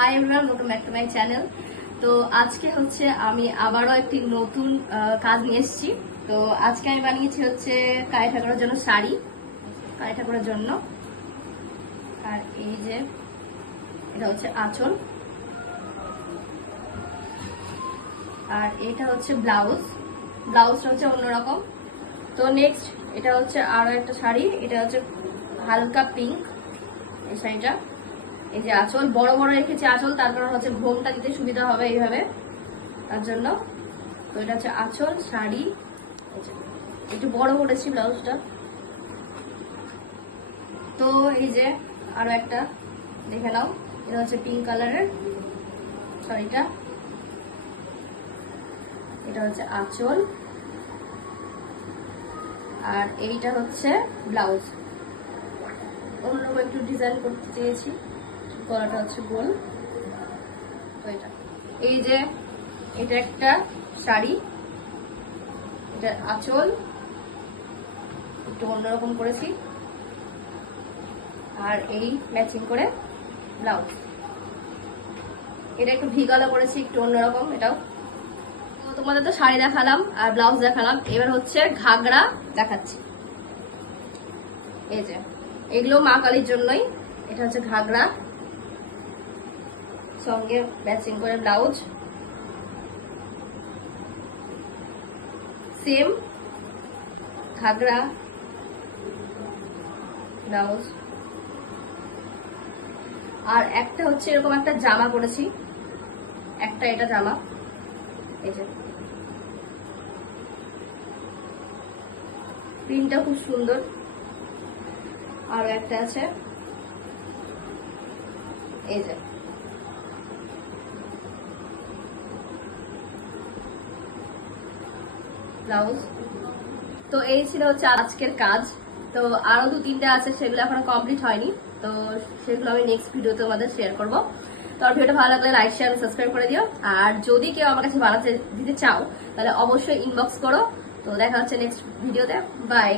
Hi everyone, welcome back to my channel. তো আজকে হচ্ছে আমি আবারও একটি নতুন কাজ নিয়ে এসেছি। তো আজকে আমি বানিয়েছি হচ্ছে কালী ঠাকুরের জন্য শাড়ি, কালী ঠাকুরের জন্য। আর এই যে এটা হচ্ছে আঁচল, আর এটা হচ্ছে ব্লাউজ। ব্লাউজটা হচ্ছে অন্যরকম। তো নেক্সট এটা হচ্ছে আরো একটা শাড়ি, এটা হচ্ছে হালকা পিঙ্ক এই শাড়িটা। এই যে আঁচল বড় বড় রেখেছি আঁচল, তার কারণ হচ্ছে ঘোমটা দিতে সুবিধা হবে এইভাবে, তার জন্য। তো এটা হচ্ছে আঁচল শাড়ি, একটু বড় করেছি ব্লাউজটা। তো এই যে আরো একটা দেখে নাও, এটা হচ্ছে পিঙ্ক কালারের শাড়িটা, এটা হচ্ছে আঁচল, আর এইটা হচ্ছে ব্লাউজ। অন্যরকম একটু ডিজাইন করতে চেয়েছি, গলাটা হচ্ছে গোল। তো এটা এই যে এটা একটা শাড়ি, এটা আঁচল একটু অন্যরকম করেছি, আর এই ম্যাচিং করে ব্লাউজ। এটা একটু ভি গলা করেছি, একটু অন্যরকম এটাও। তো তোমাদের তো শাড়ি দেখালাম আর ব্লাউজ দেখালাম, এবার হচ্ছে ঘাগরা দেখাচ্ছি। এই যে এগুলো মা কালীর জন্যই, এটা হচ্ছে ঘাগরা, সঙ্গে ম্যাচিং করে ব্লাউজ, সেম ঘাগরা ব্লাউজ। আর একটা হচ্ছে এরকম একটা জামা করেছি, একটা এটা জামা, এই যে প্রিন্টটা খুব সুন্দর। আর একটা আছে এই যে ব্লাউজ। তো এই ছিল হচ্ছে আজকের কাজ। তো আরো 2-3টা আছে, সেগুলো এখনো কমপ্লিট হয়নি। তো সেগুলো আমি নেক্সট ভিডিওতে তোমাদের শেয়ার করবো। তো আর ভিডিওটা ভালো লাগলে লাইক শেয়ার সাবস্ক্রাইব করে দিও। আর যদি কেউ আমার কাছে বানাতে দিতে চাও তাহলে অবশ্যই ইনবক্স করো। তো দেখা হচ্ছে নেক্সট ভিডিওতে। বাই।